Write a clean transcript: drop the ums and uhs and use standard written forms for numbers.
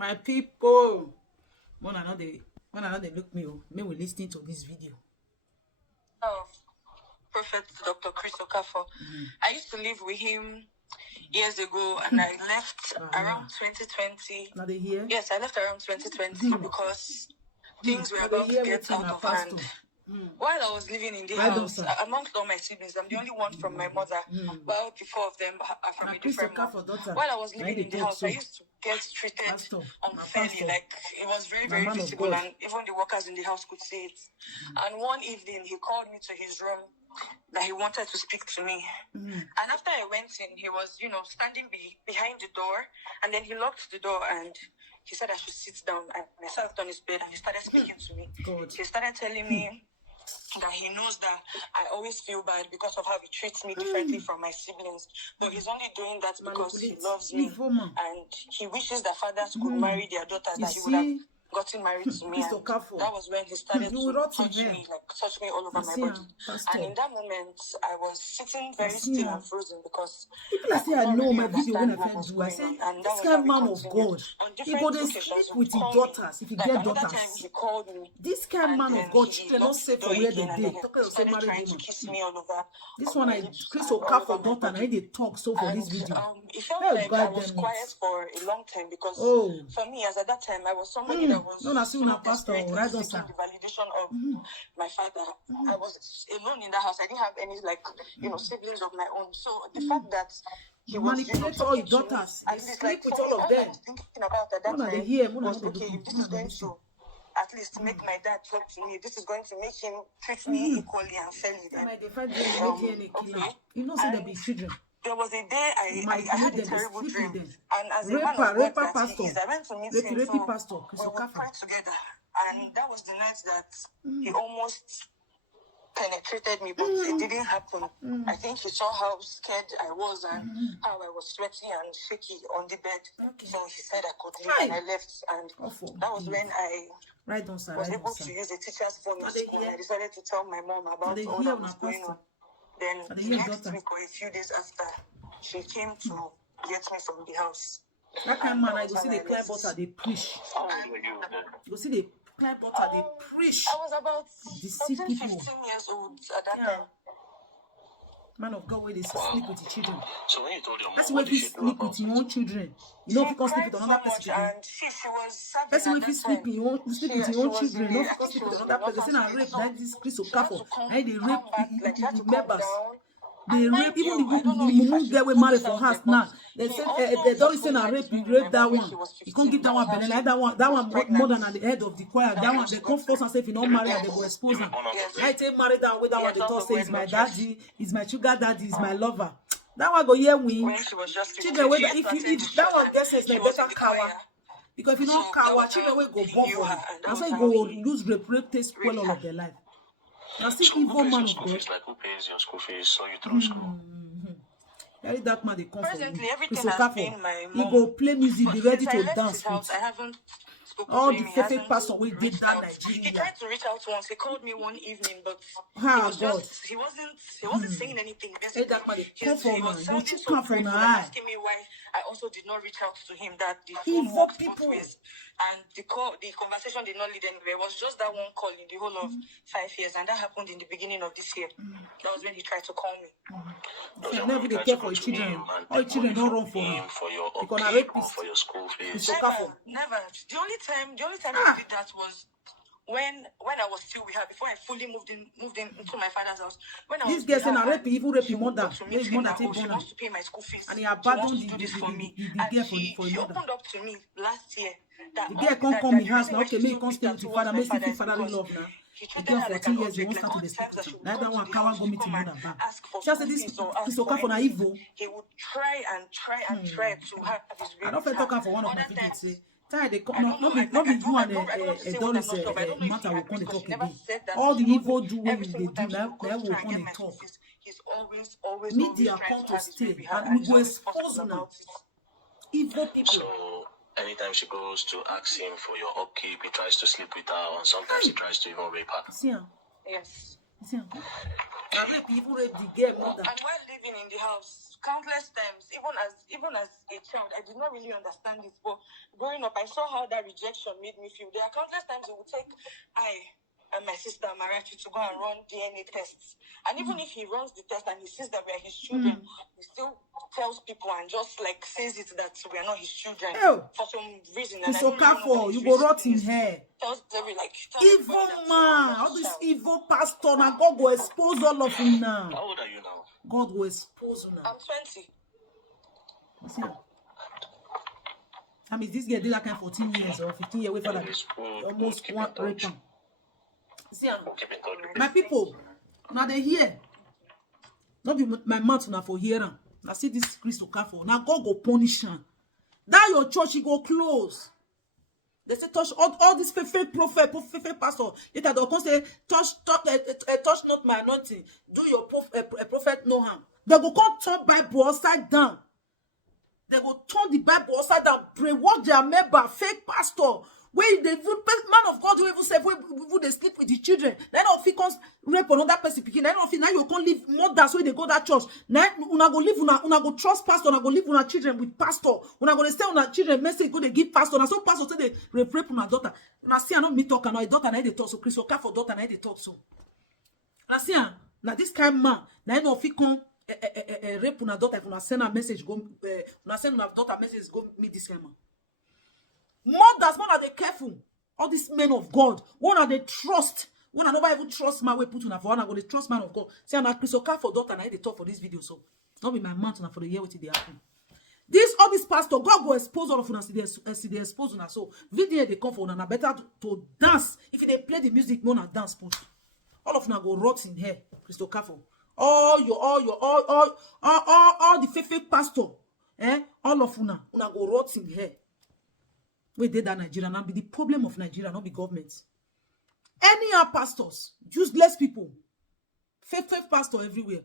My people, when I know they look me, may we listening to this video. Of Prophet Dr. Chris Okafor. I used to live with him years ago, and I left around 2020. Now they hear? Yes, I left around 2020 because things were about to get out of hand. While I was living in the house, amongst all my siblings, I'm the only one from my mother. Well, the four of them are from a different mom. While I was living in the house, I used to get treated unfairly. Like, it was very, very visible, and even the workers in the house could see it. And one evening, he called me to his room that he wanted to speak to me. And after I went in, he was, standing behind the door, and then he locked the door, and he said I should sit down. And I sat on his bed, and he started speaking to me. He started telling me that he knows that I always feel bad because of how he treats me differently from my siblings. But he's only doing that because he loves me. And he wishes that fathers could marry their daughters, that he would have gotten married to me. And that was when he started to touch me all over my body. And in that moment, I was sitting very still and frozen because people say I know my video when I can do. I say this kind of man of God, he go to sleep with his daughters if he get daughters. This kind of man of God, they not say for where they did. Say married him. This one I Chris Okafor daughter, and I they talk so for this video. It felt like I was quiet for a long time because for me, as at that time, I was somebody that was no, so pastor, seeking the validation of my father. I was alone in the house. I didn't have any siblings of my own. So the fact that he was manipulate all your daughters, at least sleep with all of them. I was thinking about at that time was okay. If this is going to at least make my dad talk to me, this is going to make him treat me equally and fairly. Then, you know, say there be children. There was a day I had a terrible dream, and as a man of God that he is, I went to meet him. So we would pray together, and that was the night that he almost penetrated me, but it didn't happen. I think he saw how scared I was and how I was sweaty and shaky on the bed. So he said I could leave, and I left, and that was when I was able to use a teacher's phone in school. I decided to tell my mom about all that was going on. Then next week or a few days after, she came to get me from the house. That kind of man, I go see the clear butter, they preach. You go see the clear butter, they preach. I was about 14, 15 years old at that time. Man of God, where they sleep with the children. So when you told your mom, that's why you sleep with your own children. You know, because sleep with another person. That's why you sleep with your own children. You know, because sleep with another person. They say, "I rape like this Chris Okafor." And they rape the members. They rape even the mumu girl we married for house now. They say they don't say I rape. You rape that one. You can't give that one benefit. Like that one more than at the head of the choir. That one they come force and say if you don't marry, they will expose them. I say marry that way. That one they talk say is my daddy, is my sugar daddy, is my lover. That one go hear we. Children wait if that one gets it's like better cower. Because if you don't cower, children will go born for it. And so you go lose rape taste spoil all of their life. Now see evil man of God. Like who pays your school fees, so you through school. Very dark man they come from Presently, you. everything has been my mom. He go play music, be ready to dance with. I haven't spoken all to the him. perfect pastor we did that Nigeria. He tried to reach out once. He called me one evening, but he wasn't saying anything. Basically, that man they come from he was you. sounding so grateful and asking me why I also did not reach out to him. That the phone works both ways. And the conversation did not lead anywhere. It was just that one call in the whole of 5 years, and that happened in the beginning of this year. That was when he tried to call me. You never they care for your children. All your children don't run for him. Because I rape for your school fees. Never. The only time he did that was when I was still with her, before I fully moved into my father's house. When I was this girl saying I rape, even rape your mother. His mother take she wants to pay my school fees. And he abandoned the girl for she your mother. opened up to me last year. The girl can't come in house now. Okay, me can't stay with your father. Me still fatherly love now. The girl 14 years, he won't start to speak with you. That one can't go meet your mother back. She said this is okay for evil. He would try to have his way. I don't feel talking for one of my videos. Say, not be you and Doris matter will come to talk again. All the evil do when they do now will come to talk. He's always media come to stay and we go expose now evil people. So anytime she goes to ask him for your upkeep, he tries to sleep with her, and sometimes he tries to even rape her. See her? Yes. See her? I rape even rape the girl mother. And while living in the house, countless times, even as a child, I did not really understand it. But growing up, I saw how that rejection made me feel. There are countless times it would take and my sister Marachi to go and run DNA tests. And even if he runs the test and he sees that we are his children, he still tells people and just like says it that we are not his children for some reason. It's okay for you go rot in hair. Evil man, all this evil pastor, now God will expose all of you now. How old are you now? God will expose you now. I'm 20. See, I mean, this girl did like 14 years or 15 years away from that. Almost one right now. See, my people, now they hear. Not be my mouth now for hearing. Now see this Christ for. Now God go punish him. That your church he go close. They say touch all this fake prophet, fake pastor. Later they'll come say touch not my anointing. Do your prophet no harm. They go come turn Bible upside down. They go turn the Bible upside down. Pray what their member, fake pastor. Where the man of God who even say where they sleep with the children. Then if he comes rape another person picking, then if now you can't leave mothers where they go that church. Now una go live una go trust pastor, una go live una children with pastor. Una go stay una children message go they give pastor. Now so pastor say they rape una daughter. Now see I not me talk and my daughter na they talk so Chris okay for daughter na they talk so. Now see now this kind of man now if he come rape una daughter if una send a message go una send una daughter message go meet this kind of man. Mothers, one are they careful. All these men of God, one are they trust. One are never even trust man. We put on for one. I go they trust man of God. Say I'm not Chris okay for daughter. And I they talk for this video. So not be my mouth now for the year what they happen. This all this pastor God go expose all of us. See they expose una. So video they come for una. Better to dance. If they play the music, no na dance put. All of una go rot in here. Crystal Careful. All the fake pastor. All of una go rot in here. We did that Nigeria now be the problem of Nigeria, not the government. Any pastors, useless people, fake pastor everywhere.